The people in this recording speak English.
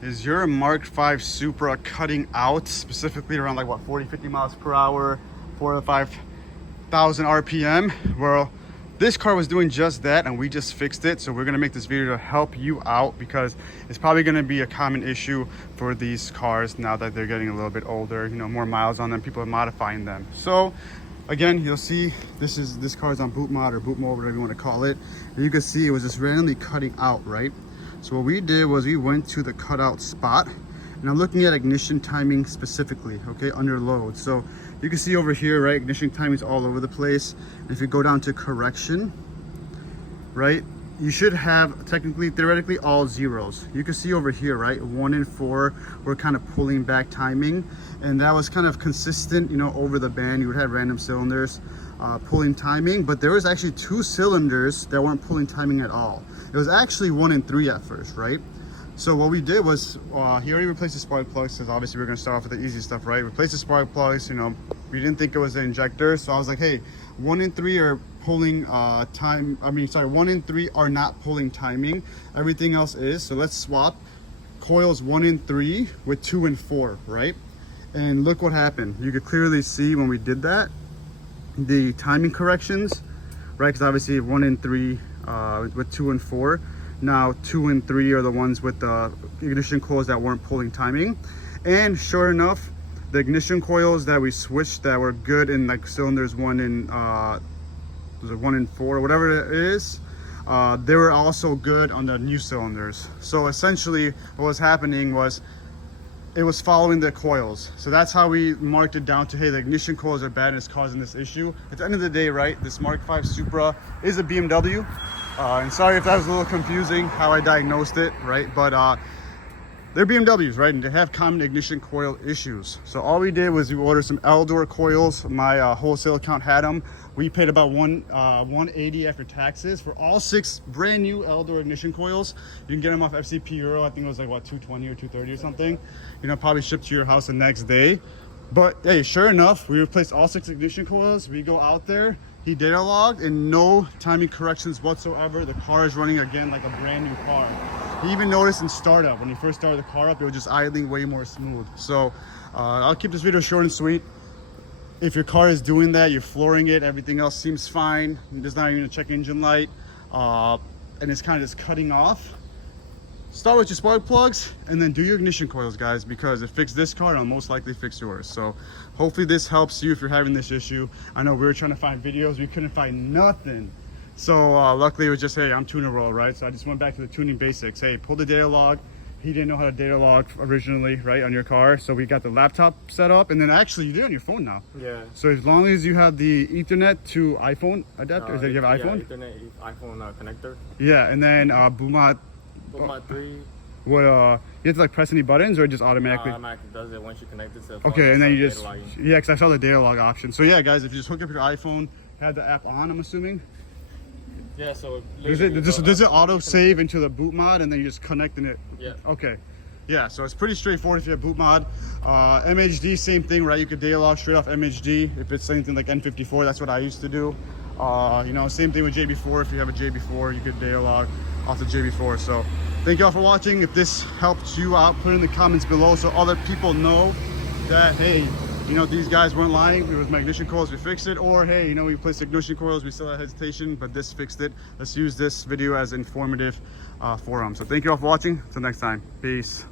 Is your Mark 5 Supra cutting out specifically around like what, 40-50 miles per hour, 4,000 to 5,000 RPM? Well, this car was doing just that and we just fixed it. So we're gonna make this video to help you out because it's probably gonna be a common issue for these cars now that they're getting a little bit older, you know, more miles on them, people are modifying them. So again, you'll see this car is on boot mod or boot mode, whatever you want to call it. And you can see it was just randomly cutting out, right? So what we did was we went to the cutout spot and I'm looking at ignition timing specifically, okay, under load. So you can see over here, right, ignition timing is all over the place. And if you go down to correction, right, you should have technically, theoretically, all zeros. You can see over here, right, 1 and 4 were kind of pulling back timing, and that was kind of consistent, you know, over the band. You would have random cylinders pulling timing, but there was actually 2 cylinders that weren't pulling timing at all. It was actually 1 and 3 at first, right? So what we did was, he already replaced the spark plugs, because obviously we're gonna start off with the easy stuff, right? Replace the spark plugs, you know, we didn't think it was the injector, so I was like, hey, 1 and 3 are pulling 1 and 3 are not pulling timing. Everything else is, so let's swap coils 1 and 3 with 2 and 4, right? And look what happened. You could clearly see when we did that, the timing corrections, right? Because obviously 1 and 3 with 2 and 4. Now 2 and 3 are the ones with the ignition coils that weren't pulling timing. And sure enough, the ignition coils that we switched that were good in like cylinders 1 and 4 or whatever it is, they were also good on the new cylinders. So essentially what was happening was it was following the coils. So that's how we marked it down to, hey, the ignition coils are bad and it's causing this issue. At the end of the day, right, this Mark 5 Supra is a BMW. And sorry if that was a little confusing how I diagnosed it, right? But they're BMWs, right? And they have common ignition coil issues. So all we did was we ordered some Eldor coils. My wholesale account had them. We paid about $180 after taxes for all 6 brand new Eldor ignition coils. You can get them off FCP Euro. I think it was like what, $220 or $230 or something. You know, probably shipped to your house the next day. But hey, sure enough, we replaced all 6 ignition coils. We go out there. He data logged and no timing corrections whatsoever. The car is running again like a brand new car. He even noticed in startup, when he first started the car up, it was just idling way more smooth. So I'll keep this video short and sweet. If your car is doing that, you're flooring it, everything else seems fine, there's not even a check engine light, and it's kind of just cutting off, start with your spark plugs and then do your ignition coils, guys, because it fixed this car and it'll most likely fix yours. So hopefully this helps you if you're having this issue. I know we were trying to find videos, we couldn't find nothing. So luckily it was just, hey, I'm tuner roll, right? So I just went back to the tuning basics. Hey, pull the data log. He didn't know how to data log originally, right, on your car. So we got the laptop set up, and then actually you do it on your phone now. Yeah. So as long as you have the Ethernet to iPhone adapter, is that you have an iPhone? Yeah, Ethernet, iPhone connector. Yeah, and then boot mod 3. What you have to like press any buttons or it just automatically? Automatically does it once you connect it to the phone. Okay, and then you just, yeah, because I saw the data log option. So yeah, guys, if you just hook up your iPhone, have the app on, I'm assuming. Yeah, so does it auto save into the boot mod and then you just connecting it? Yeah. Okay. Yeah, so it's pretty straightforward if you have boot mod. MHD, same thing, right? You could data log straight off MHD. If it's anything like N54, that's what I used to do. You know, same thing with JB4. If you have a JB4, you could data log off the JB4. So thank you all for watching. If this helped you out, put it in the comments below so other people know that, hey, you know, these guys weren't lying. It was my ignition coils, we fixed it. Or hey, you know, we replaced ignition coils, we still had hesitation, but this fixed it. Let's use this video as informative for them. So thank you all for watching. Until next time, peace.